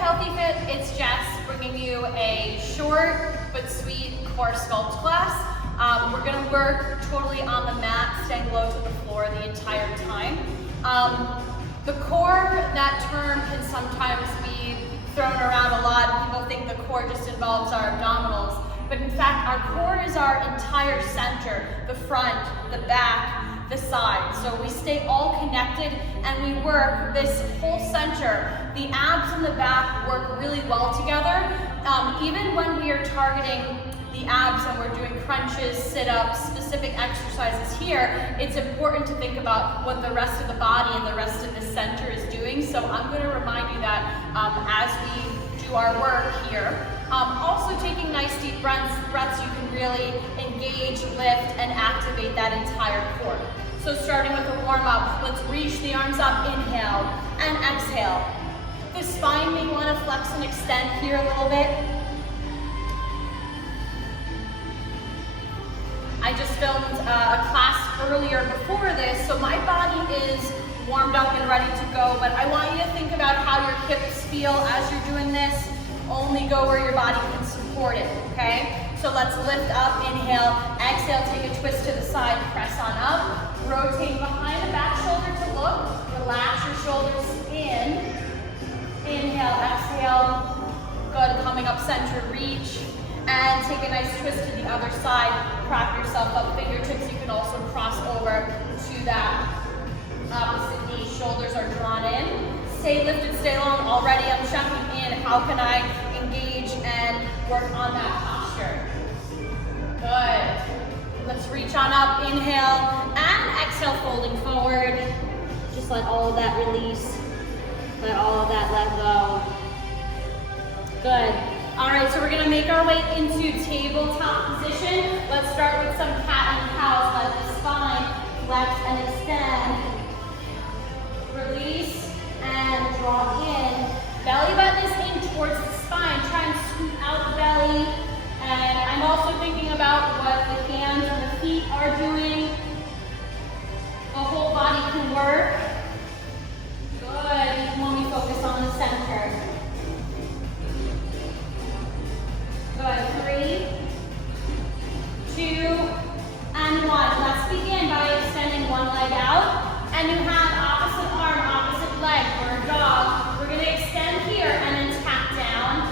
Healthy Fit, it's Jess bringing you a short but sweet core sculpt class. We're going to work totally on the mat, staying low to the floor the entire time. The core, that term can sometimes be thrown around a lot. People think the core just involves our abdominals, but in fact our core is our entire center, the front, the back, the side. So we stay all connected and we work this whole center. The abs and the back work really well together. Even when we are targeting the abs and we're doing crunches, sit-ups, specific exercises here, it's important to think about what the rest of the body and the rest of the center is doing. So I'm going to remind you that as we do our work here. Also taking nice deep breaths, you can really engage, lift, and activate that entire core. So starting with a warm-up, let's reach the arms up, inhale, and exhale. The spine may want to flex and extend here a little bit. I just filmed a class earlier before this, so my body is warmed up and ready to go, but I want you to think about how your hips feel as you're doing this. Only go where your body can support it, okay? So let's lift up, inhale, exhale, take a twist to the side, press on up, rotate behind the back shoulder to look, relax your shoulders in, inhale, exhale, good, coming up center, reach, and take a nice twist to the other side, prop yourself up, fingertips, you can also cross over to that opposite knee, shoulders are drawn in. Stay lifted, stay long. Already I'm checking in. How can I engage and work on that posture? Good. Let's reach on up. Inhale and exhale, folding forward. Just let all of that release. Let all of that let go. Good. All right, so we're going to make our way into tabletop position. Let's start with some cat and cows. Let the spine flex and extend. Release. And draw in. Belly button is in towards the spine. Try and scoot out the belly. And I'm also thinking about what the hands and the feet are doing. The whole body can work. Good. Even when we focus on the center. Good. 3, 2, and 1. Let's begin by extending one leg out. And you have opposite arm, opposite leg for a dog. We're going to extend here and then tap down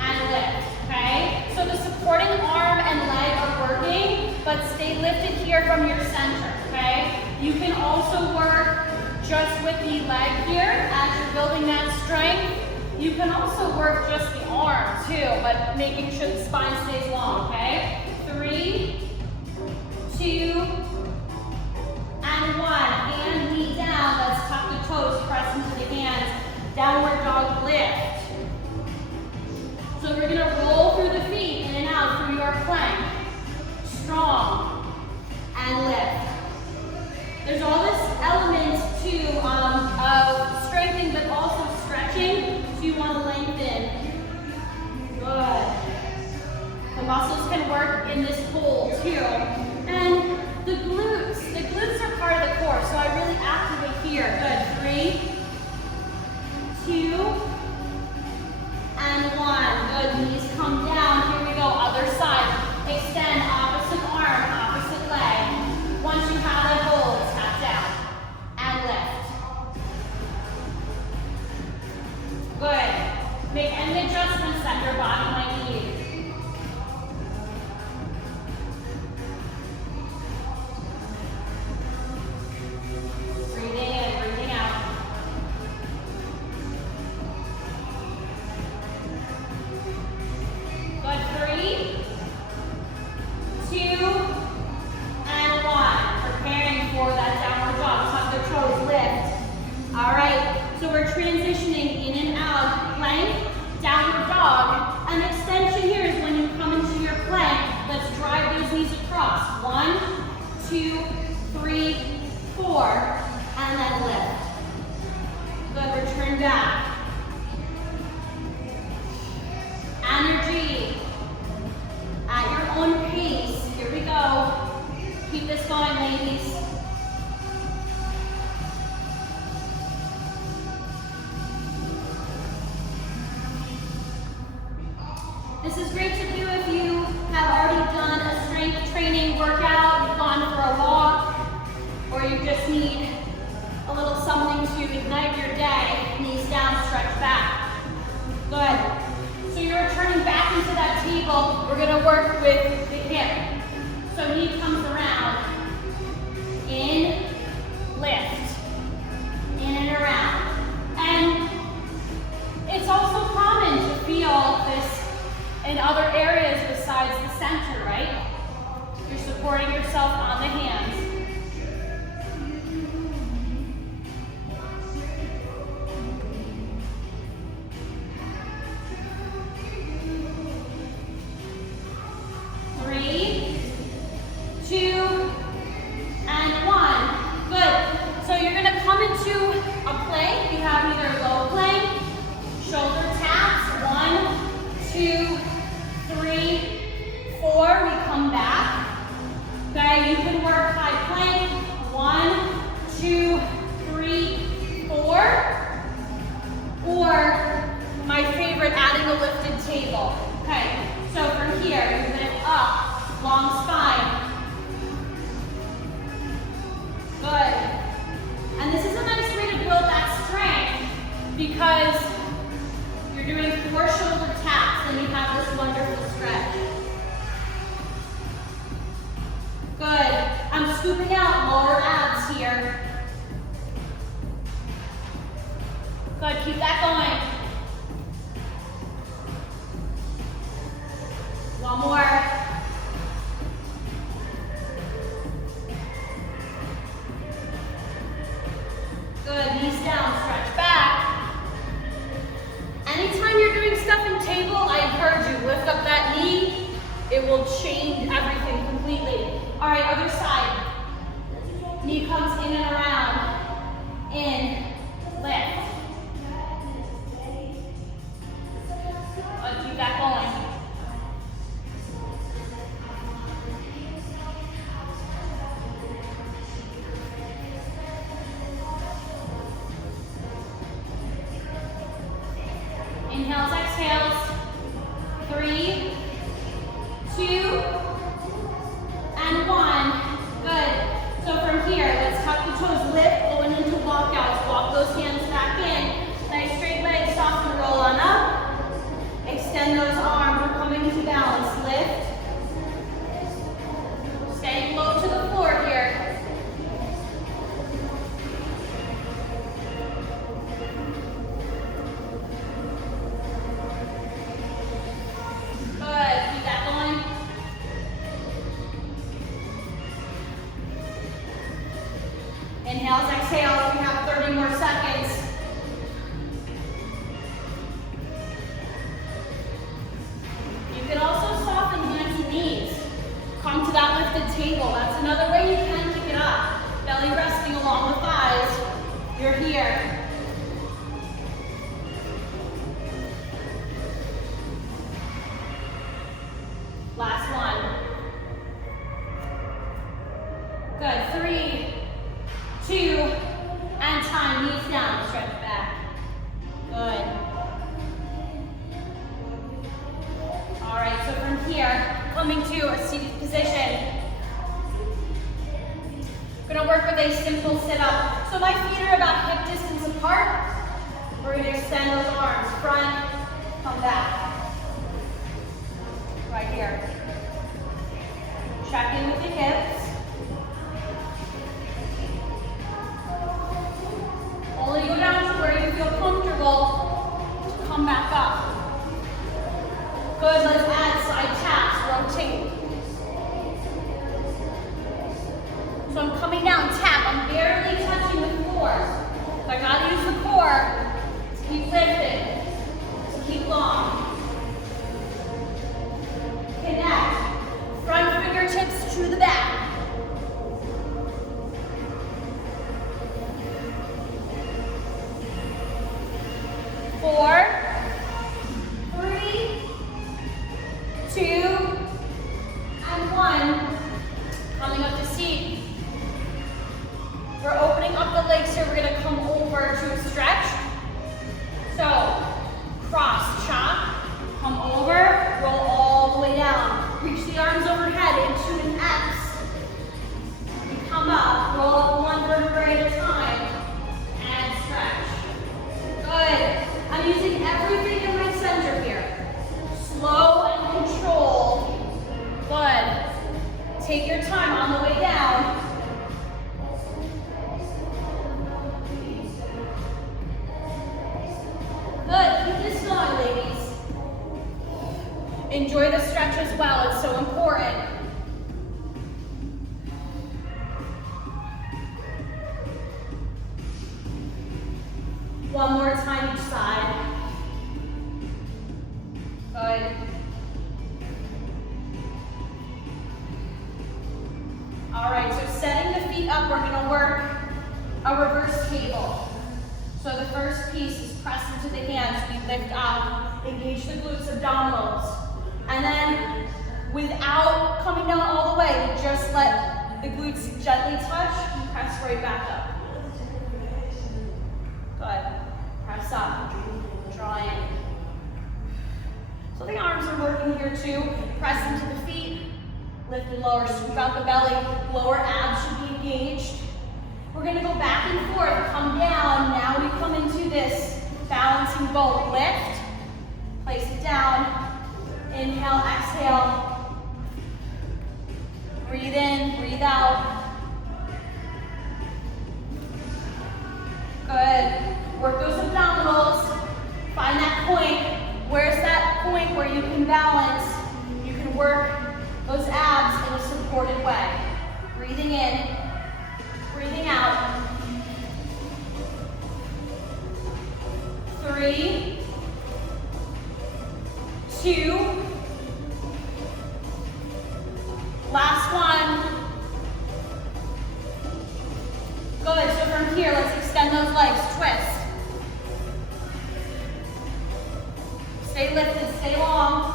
and lift, okay? So the supporting arm and leg are working, but stay lifted here from your center, okay? You can also work just with the leg here as you're building that strength. You can also work just the arm too, but making sure the spine stays long, okay? 3, 2, and 1. Hand knee down. Let's tuck the toes, press into the hands. Downward dog lift. So we're going to roll through the feet in and out through your plank. Strong. And lift. There's all this element too of strengthening but also stretching. So you want to lengthen. Good. The muscles can work in this hold too. And the glutes are part of the core, so I really activate here. Good, 3, 2, and 1. Good, knees come down. Here we go, other side. Extend, opposite arm, opposite leg. Once you have it, hold, tap down, and lift. Good. Make any adjustments that your body might need. Transitioning in and out, plank, downward dog. An extension here is when you come into your plank. Let's drive those knees across. 1, 2, 3, 4, and then lift. Good, return back. Energy. At your own pace. Here we go. Keep this going, ladies. is great to do if you have already done a strength training workout, you've gone for a walk, or you just need a little something to ignite your day. Knees down, stretch back. Good. So you're returning back into that table. We're going to work with the hip. So knee comes around. In, lift. In and around. And it's also common to feel this in other areas besides the center, right? You're supporting yourself on the hands. Because you're doing 4 shoulder taps and you have this wonderful stretch. Good. I'm scooping out lower abs here. Good. Keep that going. One more. Good. Knees down. Stretch back. Anytime you're doing stuff in table, I encourage you, lift up that knee. It will change everything completely. All right, other side. Knee comes in and around. In, lift. Let's keep that going. Inhales, exhales. 3, 2, and 1. Good. So from here, let's tuck the toes, lift, going into walkouts. Walk those hands back in. Nice straight legs, soft and roll on up. Extend those arms. We're coming into balance. Lift. Staying low to the floor here. Inhales, exhales, we have 30 more seconds. You can also soften hands and knees. Come to that lifted table. That's another way you can kick it up. Belly resting along the thighs. You're here. Last one. Good. 3, 2, and time. Knees down, stretch back. Good. All right, so from here, coming to a seated position. We're gonna work with a simple sit-up. So my feet are about hip distance apart. We're gonna extend those arms, front, come back. Right here. Check in with the hips. Only go down to where you feel comfortable to come back up. Good, let's add side taps, rotate. So I'm coming down, tap, I'm barely touching the floor. So I gotta use the core to keep lifted, to keep long. Connect, front fingertips to the back. 4, 3, 2, and 1. Coming up to seat. We're opening up the legs here. We're going to come over to a stretch. So, cross, chop, come over, roll all Take your time on the way down. Good, keep this going, ladies. Enjoy the stretch as well, it's so important. One more time each side. Good. All right, so setting the feet up, we're gonna work a reverse table. So the first piece is press into the hands, we lift up, engage the glutes, abdominals. And then without coming down all the way, we just let the glutes gently touch and press right back up. Good. Press up, draw in. So the arms are working here too. Press into the feet, lift and lower, scoop out the belly, lower abs should be engaged. We're gonna go back and forth, come down. Now we come into this balancing boat. Lift, place it down, inhale, exhale. Breathe in, breathe out. Good. Work those abdominals. Find that point. Where's that point where you can balance? You can work those abs in a supported way. Breathing in, breathing out. 3, 2, last one. Good, so from here, let's extend those legs, twist. Stay lifted, stay long.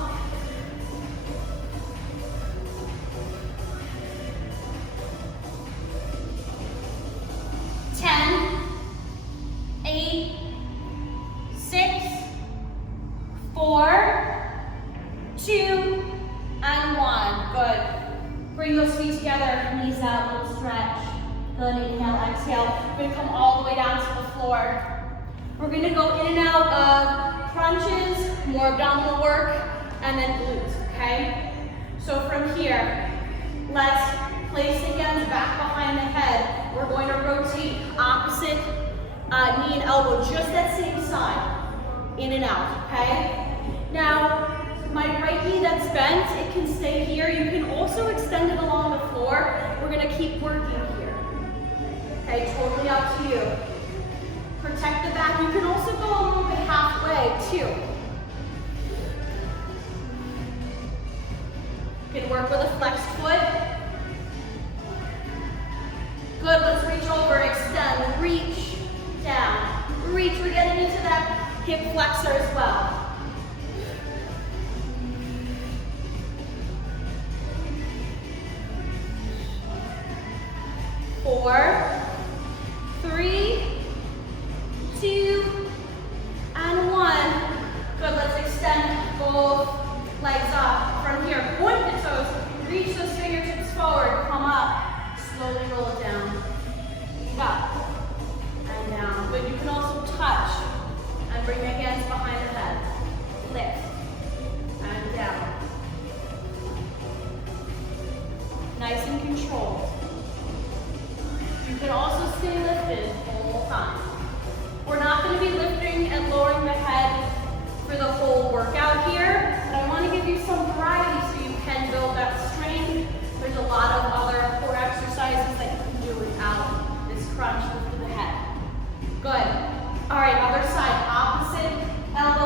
Bring those feet together, knees out, little stretch. Good, inhale, exhale. We're gonna come all the way down to the floor. We're gonna go in and out of crunches, more abdominal work, and then glutes, okay? So from here, let's place the hands back behind the head. We're going to rotate opposite knee and elbow, just that same side, in and out, okay? Now, my right knee that's bent, it can stay here. You can also extend it along the floor. We're gonna keep working here. Okay, totally up to you. Protect the back. You can also go a little bit halfway too. You can work with a flexed foot. Good, let's reach over, extend, reach down. Reach, we're getting into that hip flexor as well. 4, 3, 2, and 1. Good, let's extend both legs up. From here, point the toes, reach those fingertips forward, come up, slowly roll it down. Up and down. But you can also touch and bring the hands behind the head. Lift and down. Nice and controlled. You can also stay lifted the whole time. We're not going to be lifting and lowering the head for the whole workout here, but I want to give you some variety so you can build that strength. There's a lot of other core exercises that you can do without crunch lift to the head. Good. All right, other side. Opposite elbow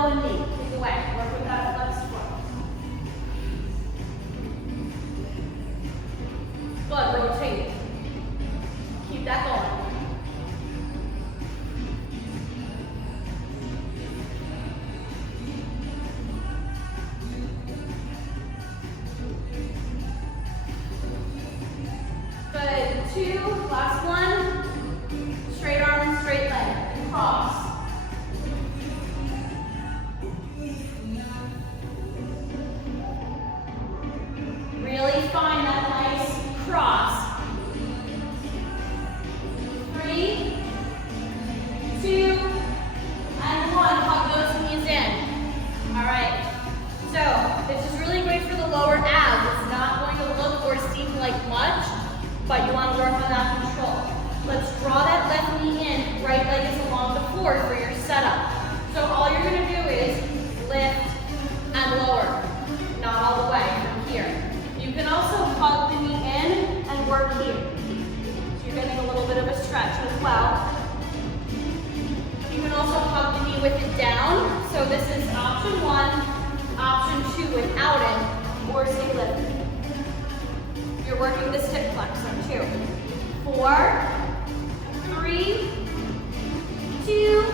stretch as well. You can also hug the knee with it down. So this is option 1, option 2 without it, or stay lifted. You're working this hip flexor. 2, 4, 3, 2,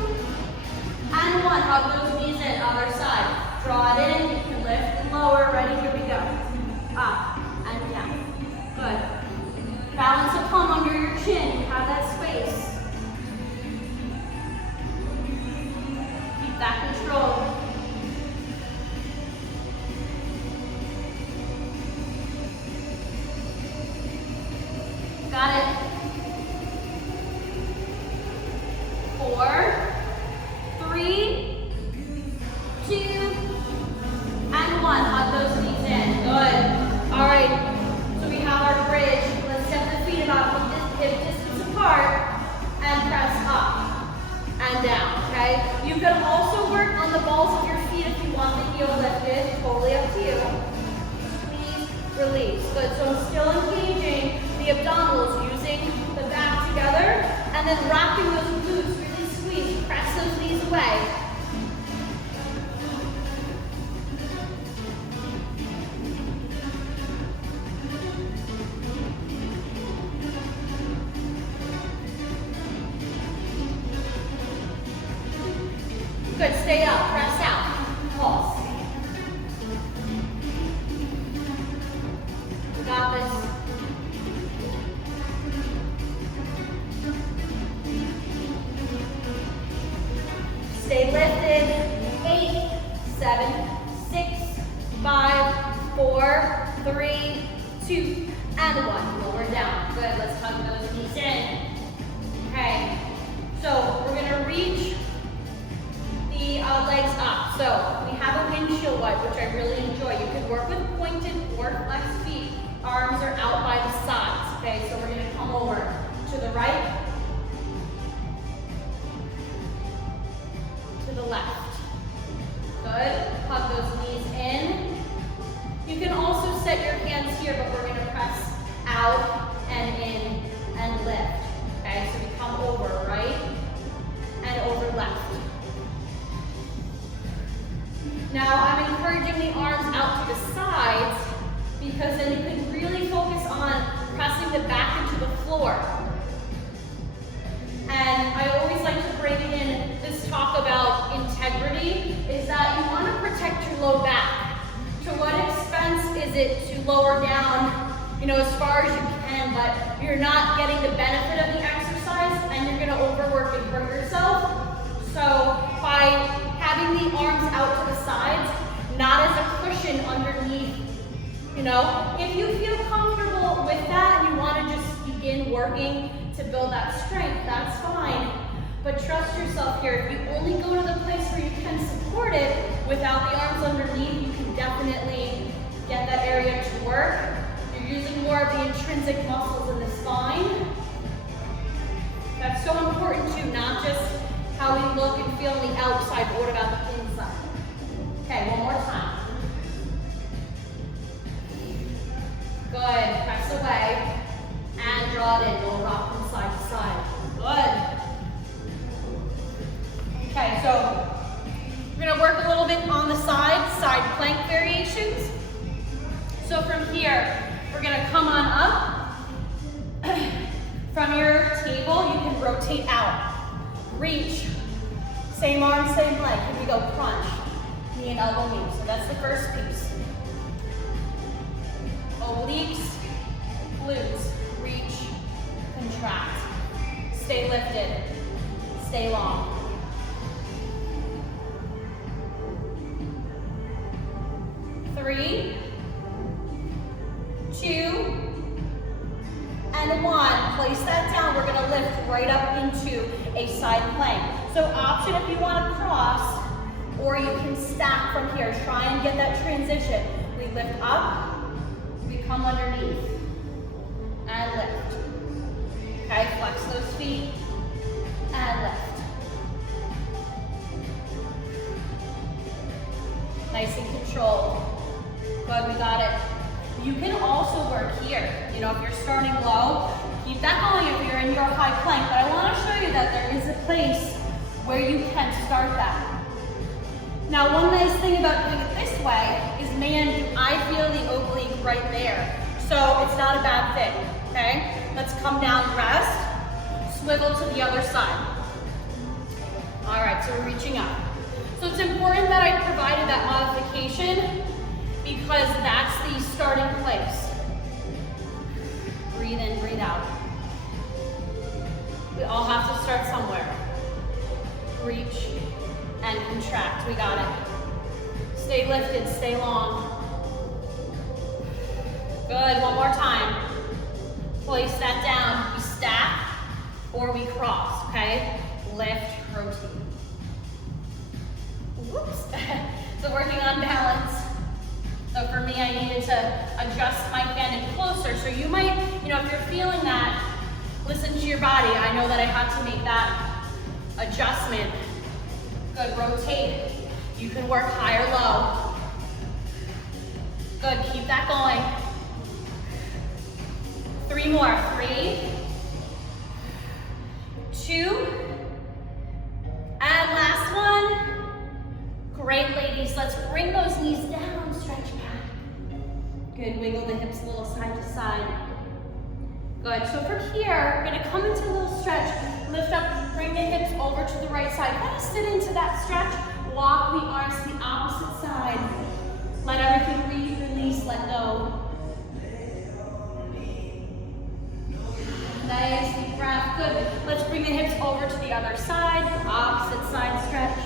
and 1. Hug those knees in, other side. Draw it in, you can lift and lower. Ready, here we go. Up and down. Good. Balance a palm under your chin, you have that space. Keep that control. Got it. 4, 3, 2, and 1. Hug those knees in. Good. All right. So we have our bridge. Let's step the feet about hip distance apart and press up and down. Okay. You can also work on the balls of your feet if you want the heel lifted. Totally up to you. Squeeze, release. Good. So I'm still engaging the abdominals, using the back together, and then wrapping those glutes. Really squeeze. Press those knees away. Good, stay up, press out, pulse. We got this. Stay lifted. 8, 7, 6, 5, 4, 3, 2, and 1. Lower down. Good, let's hug those knees in. Okay, so we're gonna reach the legs up. So we have a windshield wipe, which I really enjoy. You can work with pointed or flexed feet. Arms are out by the sides. Okay, so we're gonna come over to the right, to the left. Good. Hug those knees in. You can also set your hands here, but we're gonna press out and in and lift. Okay, so we come over right and over left. Now I'm encouraging the arms out to the sides because then you can really focus on pressing the back into the floor. And I always like to bring in this talk about integrity, is that you want to protect your low back. To what expense is it to lower down, as far as you can, but you're not getting the benefit of the exercise and you're gonna overwork and hurt yourself. So by having the arms out to the sides, not as a cushion underneath, if you feel comfortable with that and you want to just begin working to build that strength, that's fine. But trust yourself here. If you only go to the place where you can support it without the arms underneath, you can definitely get that area to work. You're using more of the intrinsic muscles in the spine. That's so important too, not just how we look and feel on the outside, but what about the inside? Okay, one more time. Good, press away and draw it in. We'll rock from side to side. Good. Okay, so we're gonna work a little bit on the side plank variations. So from here, we're gonna come on up. From your table, you can rotate out. Reach, same arm, same leg. Here we go, crunch, knee and elbow meet. So that's the first piece. Obliques, glutes, reach, contract. Stay lifted, stay long. Three, 2, and 1. Place that down. We're gonna lift right up into a side plank. So option if you want to cross, or you can stack from here. Try and get that transition. We lift up, we come underneath, and lift. Okay, flex those feet, and lift. Nice and controlled. Good, we got it. You can also work here. If you're starting low, Keep that going if you're in your high plank, but I want to show you that there is a place where you can start that. Now, one nice thing about doing it this way is, man, I feel the oblique right there. So it's not a bad thing, okay? Let's come down, rest, swivel to the other side. All right, so we're reaching up. So it's important that I provided that modification because that's the starting place. Breathe in, breathe out. We all have to start somewhere. Reach and contract, we got it. Stay lifted, stay long. Good, one more time. Place that down, we stack or we cross, okay? Lift, rotate. Whoops. So working on balance. So for me, I needed to adjust my bend in closer. So you might, if you're feeling that, listen to your body. I know that I have to make that adjustment. Good, rotate. You can work high or low. Good, keep that going. 3 more, 3, 2, and last one. Great, ladies, let's bring those knees down, stretch back. Good, wiggle the hips a little side to side. Good, so from here, we're gonna come into a little stretch, lift up, bring the hips over to the right side. Kind of sit into that stretch, walk the arms to the opposite side. Let everything breathe, release, let go. Nice, deep breath, good. Let's bring the hips over to the other side, opposite side stretch.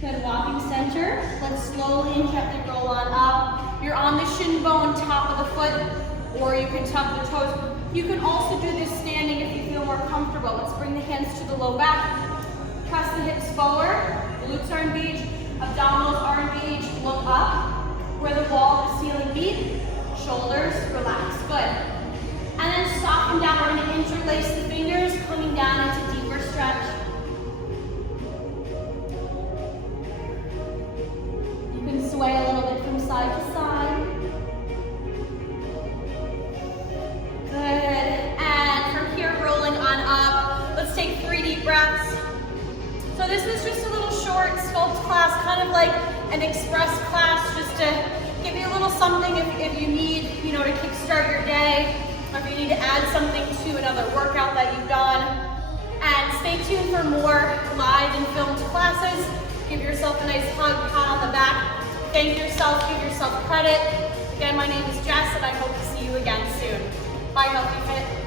Good, walking center. Let's slowly and gently roll on up. You're on the shin bone, top of the foot, or you can tuck the toes. You can also do this standing if you feel more comfortable. Let's bring the hands to the low back. Press the hips forward. Glutes are engaged. Abdominals are engaged. Look up where the wall of the ceiling meet. Shoulders relax. Good. And then soften down. We're going to interlace the fingers, coming down into deeper stretch. Sway a little bit from side to side. Good. And from here, rolling on up. Let's take 3 deep breaths. So this is just a little short sculpt class, kind of like an express class, just to give you a little something if you need, to kickstart your day, or if you need to add something to another workout that you've done. And stay tuned for more live and filmed classes. Give yourself a nice hug, pat on the back. Thank yourself, give yourself credit. Again, my name is Jess, and I hope to see you again soon. Bye, Healthy Fit.